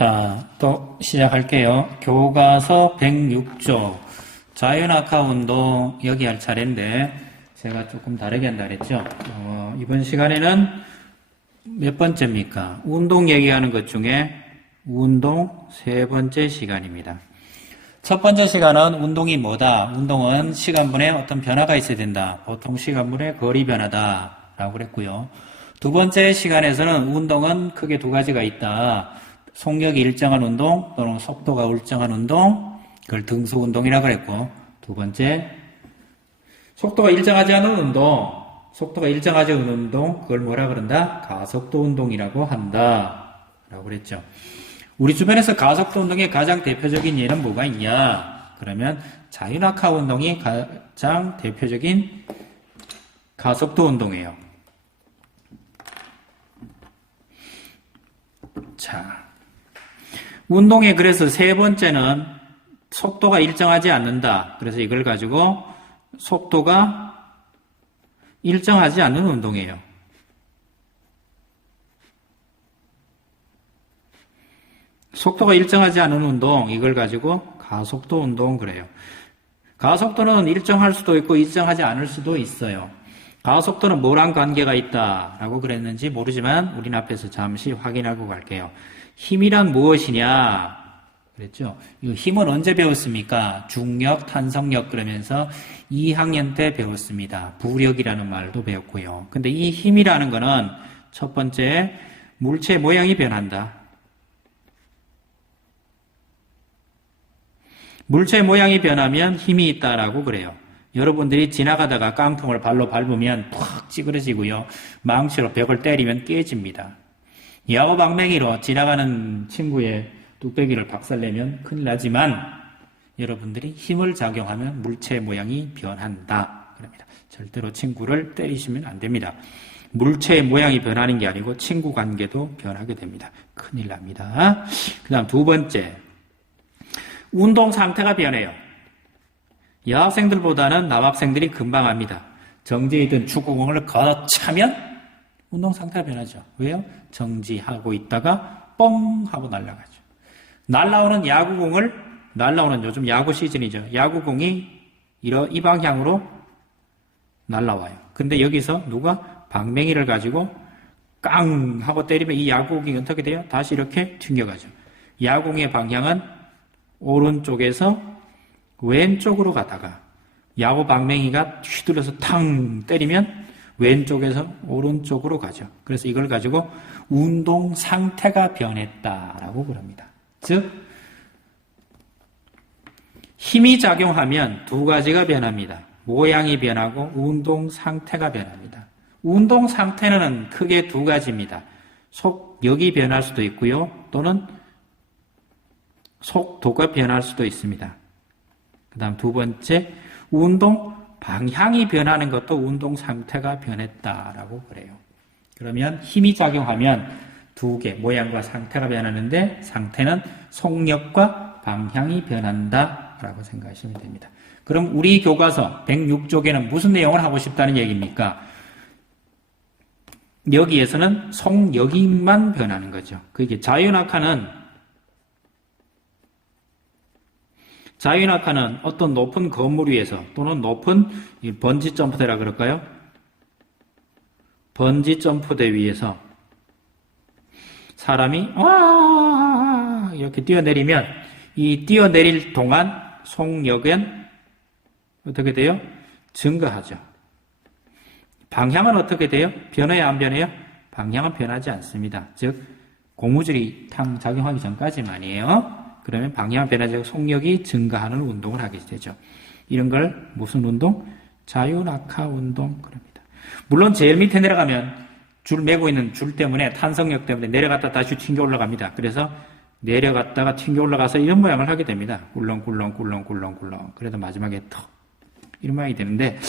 자, 또 시작할게요. 교과서 106조 자유낙하 운동 여기 할 차례인데 제가 조금 다르게 한다 그랬죠. 이번 시간에는 몇 번째입니까? 운동 얘기하는 것 중에 운동 세 번째 시간입니다. 첫 번째 시간은 운동이 뭐다? 운동은 시간분에 어떤 변화가 있어야 된다. 보통 시간분의 거리 변화다 라고 그랬고요. 두 번째 시간에서는 운동은 크게 두 가지가 있다. 속력이 일정한 운동 또는 속도가 일정한 운동, 그걸 등수 운동이라고 그랬고, 두 번째 속도가 일정하지 않은 운동, 그걸 뭐라 그런다? 가속도 운동이라고 한다 라고 그랬죠. 우리 주변에서 가속도 운동의 가장 대표적인 예는 뭐가 있냐? 그러면 자유낙하 운동이 가장 대표적인 가속도 운동이에요. 자, 운동의 그래서 세 번째는 속도가 일정하지 않는다. 그래서 이걸 가지고 속도가 일정하지 않는 운동이에요. 속도가 일정하지 않은 운동, 이걸 가지고 가속도 운동 그래요. 가속도는 일정할 수도 있고 일정하지 않을 수도 있어요. 가속도는 뭐랑 관계가 있다라고 그랬는지 모르지만 우린 앞에서 잠시 확인하고 갈게요. 힘이란 무엇이냐 그랬죠. 이 힘은 언제 배웠습니까? 중력, 탄성력 그러면서 2학년 때 배웠습니다. 부력이라는 말도 배웠고요. 근데 이 힘이라는 거는 첫 번째 물체 모양이 변한다. 물체 모양이 변하면 힘이 있다라고 그래요. 여러분들이 지나가다가 깡통을 발로 밟으면 탁 찌그러지고요. 망치로 벽을 때리면 깨집니다. 야구방망이로 지나가는 친구의 뚝배기를 박살내면 큰일 나지만 여러분들이 힘을 작용하면 물체 모양이 변한다. 그럽니다. 절대로 친구를 때리시면 안 됩니다. 물체의 모양이 변하는 게 아니고 친구 관계도 변하게 됩니다. 큰일 납니다. 그 다음 두 번째, 운동 상태가 변해요. 여학생들보다는 남학생들이 금방 합니다. 정지이든 축구공을 거차면 운동 상태가 변하죠. 왜요? 정지하고 있다가 뻥 하고 날아가죠. 날아오는 야구공을, 날아오는 요즘 야구 시즌이죠. 야구공이 이 방향으로 날아와요. 근데 여기서 누가 방망이를 가지고 깡 하고 때리면 이 야구공이 어떻게 돼요? 다시 이렇게 튕겨가죠. 야구공의 방향은 오른쪽에서 왼쪽으로 가다가 야구 방망이가 휘둘러서 탕 때리면 왼쪽에서 오른쪽으로 가죠. 그래서 이걸 가지고 운동 상태가 변했다라고 그럽니다. 즉 힘이 작용하면 두 가지가 변합니다. 모양이 변하고 운동 상태가 변합니다. 운동 상태는 크게 두 가지입니다. 속력이 변할 수도 있고요. 또는 속도가 변할 수도 있습니다. 그 다음 두 번째, 운동 방향이 변하는 것도 운동 상태가 변했다라고 그래요. 그러면 힘이 작용하면 두 개, 모양과 상태가 변하는데 상태는 속력과 방향이 변한다라고 생각하시면 됩니다. 그럼 우리 교과서 106쪽에는 무슨 내용을 하고 싶다는 얘기입니까? 여기에서는 속력만 변하는 거죠. 그게 자유낙하는 어떤 높은 건물 위에서 또는 높은 번지 점프대라 그럴까요? 번지 점프대 위에서 사람이 와 이렇게 뛰어내리면 이 뛰어내릴 동안 속력은 어떻게 돼요? 증가하죠. 방향은 어떻게 돼요? 변해요? 안 변해요? 방향은 변하지 않습니다. 즉 고무줄이 탕 작용하기 전까지만이에요. 그러면 방향 변화적 속력이 증가하는 운동을 하게 되죠. 이런 걸 무슨 운동? 자유낙하 운동 그럽니다. 물론 제일 밑에 내려가면 줄 메고 있는 줄 때문에 탄성력 때문에 내려갔다 다시 튕겨 올라갑니다. 그래서 내려갔다가 튕겨 올라가서 이런 모양을 하게 됩니다. 꿀렁꿀렁. 그래도 마지막에 턱 이런 모양이 되는데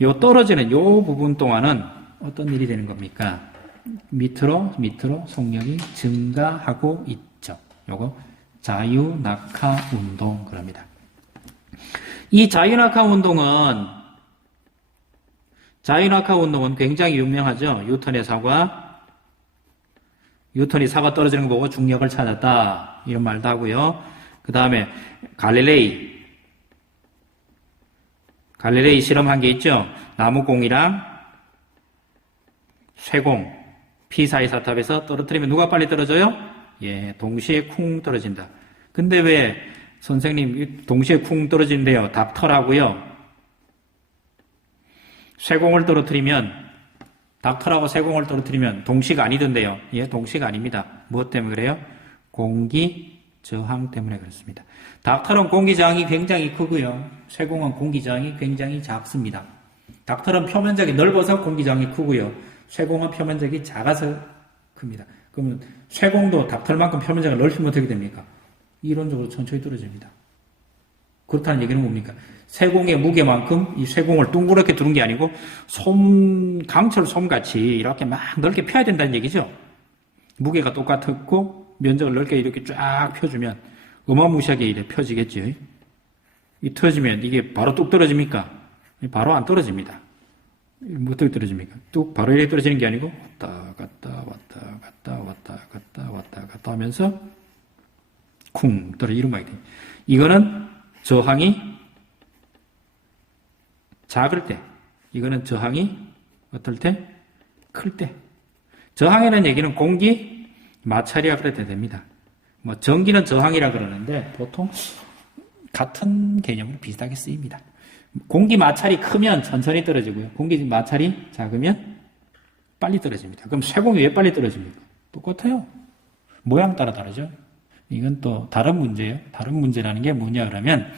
요 떨어지는 요 부분 동안은 어떤 일이 되는 겁니까? 밑으로 속력이 증가하고 있죠. 요거 자유낙하 운동 그럽니다. 이 자유낙하 운동은 굉장히 유명하죠. 뉴턴이 사과 떨어지는 거 보고 중력을 찾았다. 이런 말도 하고요. 그 다음에 갈릴레이 실험한 게 있죠. 나무공이랑 쇠공, 피사의 사탑에서 떨어뜨리면 누가 빨리 떨어져요? 예, 동시에 쿵 떨어진다. 근데 왜 선생님 동시에 쿵 떨어진대요? 닥터라고요. 쇠공을 떨어뜨리면 닥터라고 쇠공을 떨어뜨리면 동시가 아니던데요. 예, 동시가 아닙니다. 무엇 때문에 그래요? 공기 저항 때문에 그렇습니다. 닥터는 공기 저항이 굉장히 크고요. 쇠공은 공기 저항이 굉장히 작습니다. 닥터는 표면적이 넓어서 공기 저항이 크고요. 쇠공은 표면적이 작아서 큽니다. 그러면 쇠공도 닥터만큼 표면적을 넓히면 어떻게 됩니까? 이론적으로 천천히 떨어집니다. 그렇다는 얘기는 뭡니까? 쇠공의 무게만큼 이 쇠공을 둥그렇게 두는 게 아니고 강철 솜같이 이렇게 막 넓게 펴야 된다는 얘기죠. 무게가 똑같고 면적을 넓게 이렇게 쫙 펴주면 어마무시하게 이래 펴지겠죠. 이 펴지면 이게 바로 뚝 떨어집니까? 바로 안 떨어집니다. 어떻게 떨어집니까? 뚝 바로 이렇게 떨어지는 게 아니고 왔다 갔다 하면서 쿵 떨어지는 거예요. 이거는 저항이 작을 때, 이거는 저항이 어떨 때? 클 때. 저항이라는 얘기는 공기 마찰이라 그래도 됩니다. 뭐 전기는 저항이라 그러는데 보통 같은 개념으로 비슷하게 쓰입니다. 공기 마찰이 크면 천천히 떨어지고요. 공기 마찰이 작으면 빨리 떨어집니다. 그럼 쇠공이 왜 빨리 떨어집니까? 똑같아요. 모양 따라 다르죠. 이건 또 다른 문제예요. 다른 문제라는 게 뭐냐 그러면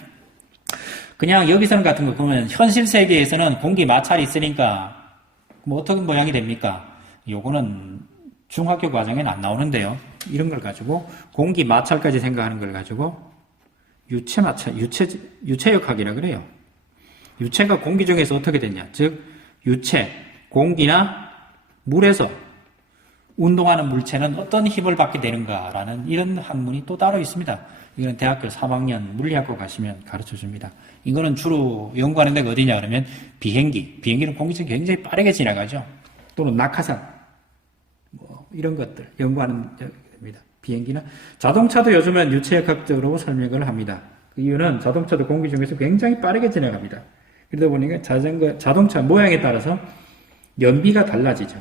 그냥 여기서는 같은 거 보면 현실 세계에서는 공기 마찰이 있으니까 뭐 어떻게 모양이 됩니까? 요거는 중학교 과정에는 안 나오는데요. 이런 걸 가지고 공기 마찰까지 생각하는 걸 가지고 유체 마찰, 유체역학이라 그래요. 유체가 공기 중에서 어떻게 되냐? 즉 유체, 공기나 물에서 운동하는 물체는 어떤 힘을 받게 되는가라는 이런 학문이 또 따로 있습니다. 이건 대학교 3학년 물리학과 가시면 가르쳐 줍니다. 이거는 주로 연구하는 데가 어디냐 그러면 비행기는 공기중에 굉장히 빠르게 지나가죠. 또는 낙하산 뭐 이런 것들 연구하는 데입니다. 비행기나 자동차도 요즘은 유체역학적으로 설명을 합니다. 그 이유는 자동차도 공기 중에서 굉장히 빠르게 지나갑니다. 그러다 보니까 자동차 모양에 따라서 연비가 달라지죠.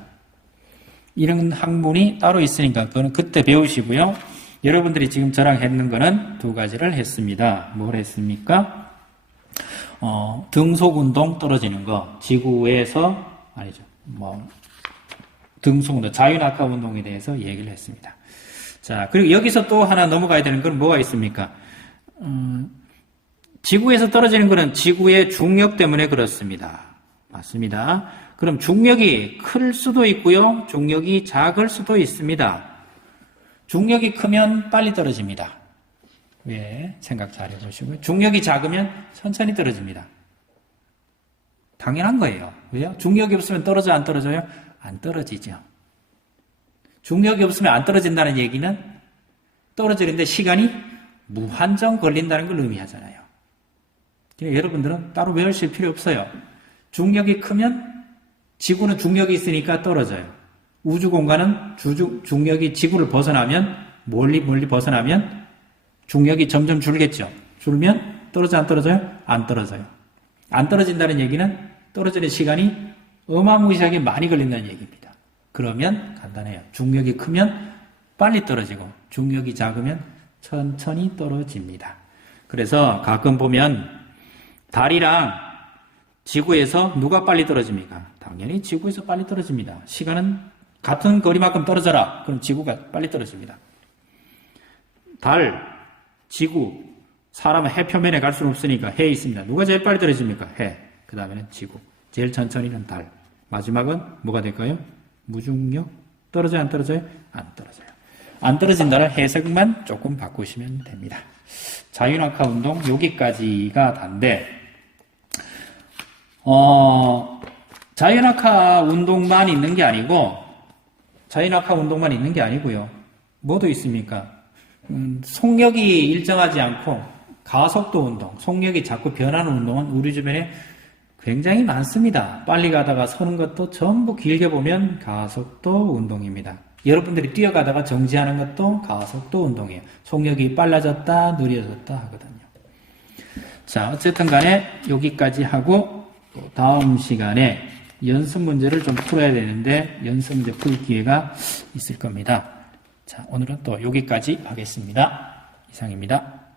이런 학문이 따로 있으니까 그거는 그때 배우시고요. 여러분들이 지금 저랑 했는 거는 두 가지를 했습니다. 뭘 했습니까? 등속운동 떨어지는 거, 지구에서 아니죠. 등속운동, 자유낙하 운동에 대해서 얘기를 했습니다. 자, 그리고 여기서 또 하나 넘어가야 되는 건 뭐가 있습니까? 지구에서 떨어지는 거는 지구의 중력 때문에 그렇습니다. 맞습니다. 그럼 중력이 클 수도 있고요. 중력이 작을 수도 있습니다. 중력이 크면 빨리 떨어집니다. 왜? 생각 잘 해보시고요. 중력이 작으면 천천히 떨어집니다. 당연한 거예요. 왜요? 중력이 없으면 떨어져 안 떨어져요? 안 떨어지죠. 중력이 없으면 안 떨어진다는 얘기는 떨어지는데 시간이 무한정 걸린다는 걸 의미하잖아요. 그러니까 여러분들은 따로 외우실 필요 없어요. 중력이 크면 지구는 중력이 있으니까 떨어져요. 우주 공간은 중력이 지구를 벗어나면 멀리 벗어나면 중력이 점점 줄겠죠. 줄면 떨어져 안 떨어져요? 안 떨어져요. 안 떨어진다는 얘기는 떨어지는 시간이 어마무시하게 많이 걸린다는 얘기입니다. 그러면 간단해요. 중력이 크면 빨리 떨어지고 중력이 작으면 천천히 떨어집니다. 그래서 가끔 보면 달이랑 지구에서 누가 빨리 떨어집니까? 당연히 지구에서 빨리 떨어집니다. 시간은 같은 거리만큼 떨어져라. 그럼 지구가 빨리 떨어집니다. 달, 지구, 사람은 해 표면에 갈 수는 없으니까 해에 있습니다. 누가 제일 빨리 떨어집니까? 해. 그 다음에는 지구. 제일 천천히는 달. 마지막은 뭐가 될까요? 무중력. 떨어져요? 안 떨어져요? 안 떨어져요. 안 떨어진다는 해석만 조금 바꾸시면 됩니다. 자유낙하 운동 여기까지가 단데 자유낙하 운동만 있는 게 아니고요. 뭐도 있습니까? 속력이 일정하지 않고 가속도 운동, 속력이 자꾸 변하는 운동은 우리 주변에 굉장히 많습니다. 빨리 가다가 서는 것도 전부 길게 보면 가속도 운동입니다. 여러분들이 뛰어가다가 정지하는 것도 가속도 운동이에요. 속력이 빨라졌다, 느려졌다 하거든요. 자, 어쨌든 간에 여기까지 하고 또 다음 시간에 연습 문제를 좀 풀어야 되는데 연습 문제 풀 기회가 있을 겁니다. 자, 오늘은 또 여기까지 하겠습니다. 이상입니다.